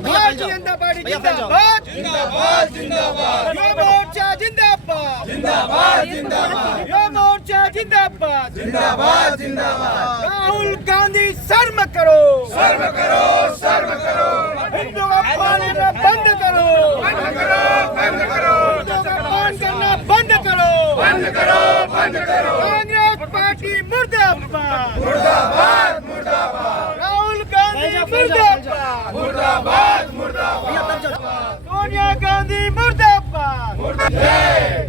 Bharatiya Janata party जिंदाबाद जिंदाबाद जिंदाबाद युवा मोर्चा जिंदाबाद जिंदाबाद जिंदाबाद युवा मोर्चा जिंदाबाद जिंदाबाद जिंदाबाद राहुल गांधी शर्म करो शर्म करो शर्म करो हिंदू अपमान करना बंद करो बंद करो बंद करो अपमान करना बंद करो बंद करो बंद करो कांग्रेस पार्टी मुर्दाबाद मुर्दाबाद मुर्दाबाद राहुल गांधी मुर्दाबाद मुर्दाबाद मुर्दाबाद सोनिया गांधी मुर्दाबाद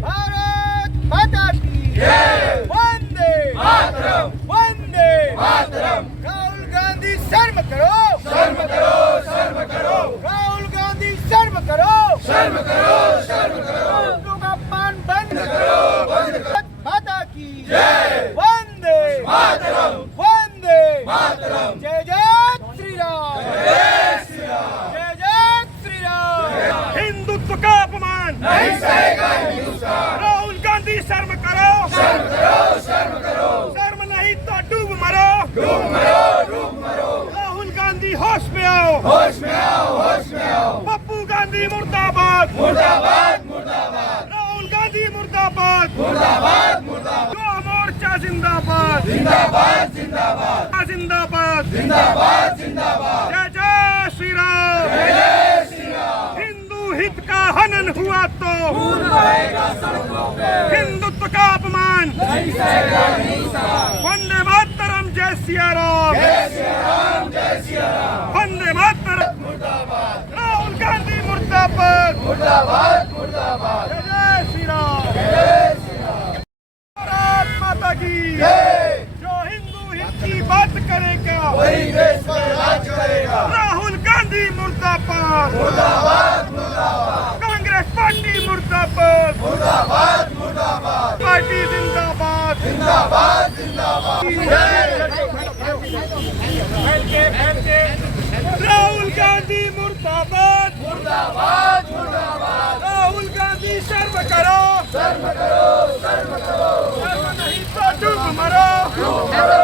भारत माता की जय वंदे मातरम वंदे मातरम राहुल गांधी शर्म करो शर्म करो शर्म करो राहुल गांधी शर्म करो शर्म करो शर्म करो अपमान बंद करो बंद करो माता की जय वंदे मातरम वंदे मातरम जय जय श्री राम जय श्री राम जय जय श्री राम हिंदुत्व का अपमान नहीं सहेगा हिंदुस्तान राहुल गांधी शर्म करो शर्म करो शर्म करो शर्म नहीं तो डूब मरो डूब मरो डूब मरो राहुल गांधी होश में आओ होश में आओ होश में आओ पप्पू गांधी मुर्दाबाद मुर्दाबाद मुर्दाबाद राहुल गांधी मुर्दाबाद मुर्दाबाद मुर्दाबाद युवा मोर्चा जिंदाबाद जिंदाबाद जिंदाबाद जिंदाबाद जिंदाबाद जिंदाबाद जय जय श्री राम जय जय श्री राम हिंदू हित का हनन हुआ तो हिंदुत्व का अपमान नहीं सहेगा हिंदुस्तान वंदे मातरम जय सिया राम जय सिया राम जय सिया राम वंदे मातरम मुर्दाबाद राहुल गांधी मुर्दाबाद मुर्दाबाद मुर्दाबाद जय जय श्री राम जय श्री राम भारत माता की जय जो हिंदू हित की बात करेगा वही देश पर राज करेगा राहुल गांधी मुर्दाबाद मुर्दाबाद मुर्दाबाद कांग्रेस पार्टी मुर्दाबाद मुर्दाबाद मुर्दाबाद पार्टी जिंदाबाद जिंदाबाद जिंदाबाद राहुल गांधी मुर्दाबाद मुर्दाबाद मुर्दाबाद राहुल गांधी शर्म करो शर्म करो शर्म करो शर्म नहीं तो डूब मरो डूब मरो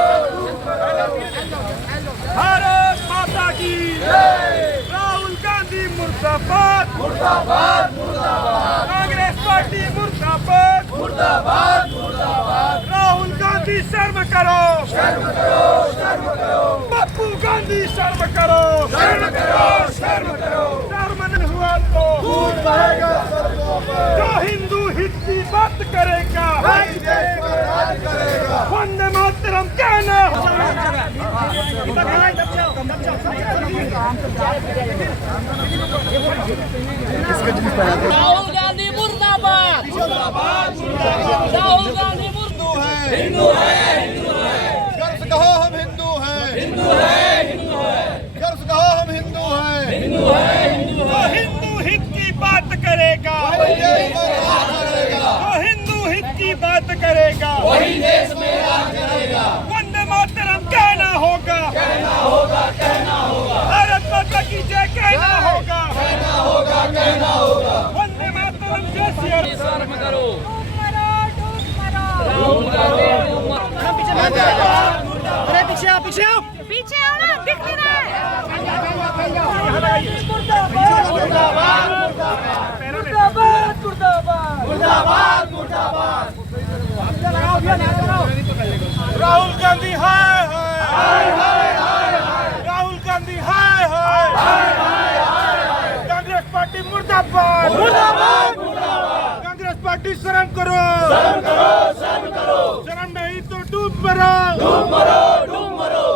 भारत माता की जय राहुल गांधी मुर्दाबाद मुर्दाबाद मुर्दाबाद कांग्रेस पार्टी मुर्दाबाद मुर्दाबाद मुर्दाबाद राहुल गांधी शर्म करो शर्म करो शर्म करो पप्पू गांधी शर्म करो शर्म करो शर्म करो शर्म नहीं हुआ तो खून बहेगा सड़कों पर जो हिंदू हित की बात करेगा वही देश पर राज करेगा वंदे मातरम कहना राहुल गांधी मुर्दाबाद राहुल गांधी हिंदू है हिंदू है गर्व से कहो हम हिंदू हैं हिंदू है हिंदू है गर्व से कहो हम हिंदू हैं हिंदू है हिंदू है हिंदू हित की बात करेगा वही देश में राज करेगा जो हिंदू हित की बात करेगा वही देश में राज करेगा वंदे मातरम कहना होगा कहना होगा कहना होगा भारत माता की जय कहना होगा कहना होगा कहना होगा वंदे मातरम जय सिया राम शर्म करो राहुल गांधी अरे पीछे आओ पीछे आओ पीछे आओ ना दिख नहीं रहा है मुर्दाबाद मुर्दाबाद मुर्दाबाद राहुल गांधी हाय हाय राहुल गांधी हाय हाय कांग्रेस पार्टी मुर्दाबाद मुर्दाबाद कांग्रेस पार्टी शर्म करो शर्म नहीं तो डूब मरो डूब मरो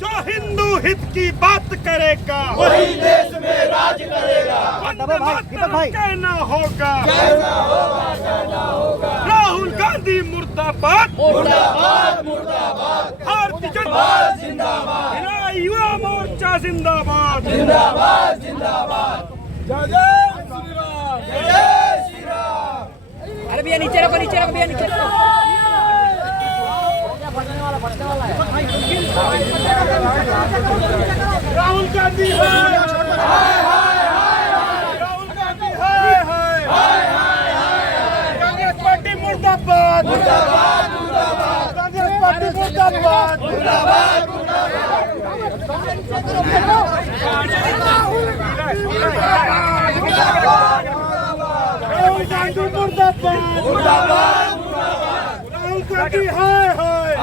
जो हिंदू हित की बात करेगा वही देश में राज करेगा वंदे मातरम कहना होगा राहुल गांधी मुर्दाबाद मुर्दाबाद मुर्दाबाद भारतीय जनता जिंदाबाद युवा मोर्चा जिंदाबाद जिंदाबाद जिंदाबाद जय जय श्री राम जय जय श्री राम अरे भैया नीचे रखो भैया नीचे रखो राहुल गांधी राहुल गांधी कांग्रेस पार्टी मुर्दाबाद कांग्रेस पार्टी मुर्दाबाद राहुल गांधी मुर्दाबाद राहुल गांधी हाय हाय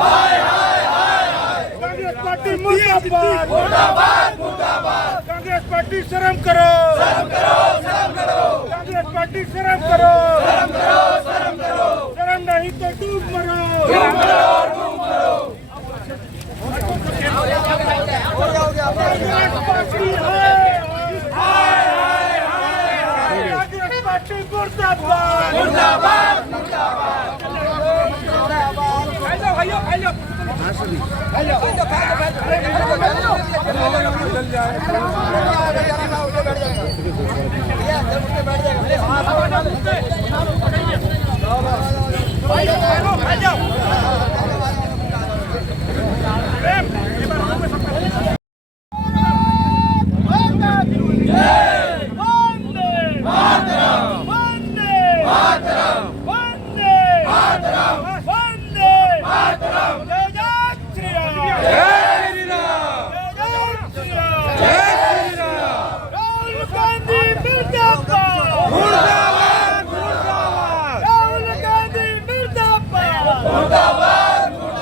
कांग्रेस पार्टी मुर्दाबाद कांग्रेस पार्टी शर्म करो कांग्रेस पार्टी शर्म करो शर्म नहीं तो डूब मरो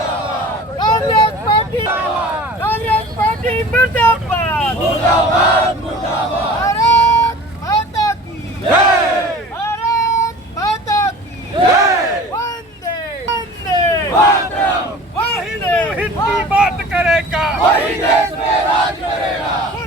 कांग्रेस पार्टी कांग्रेस पार्टी मुर्दाबाद वही देश में राज करेगा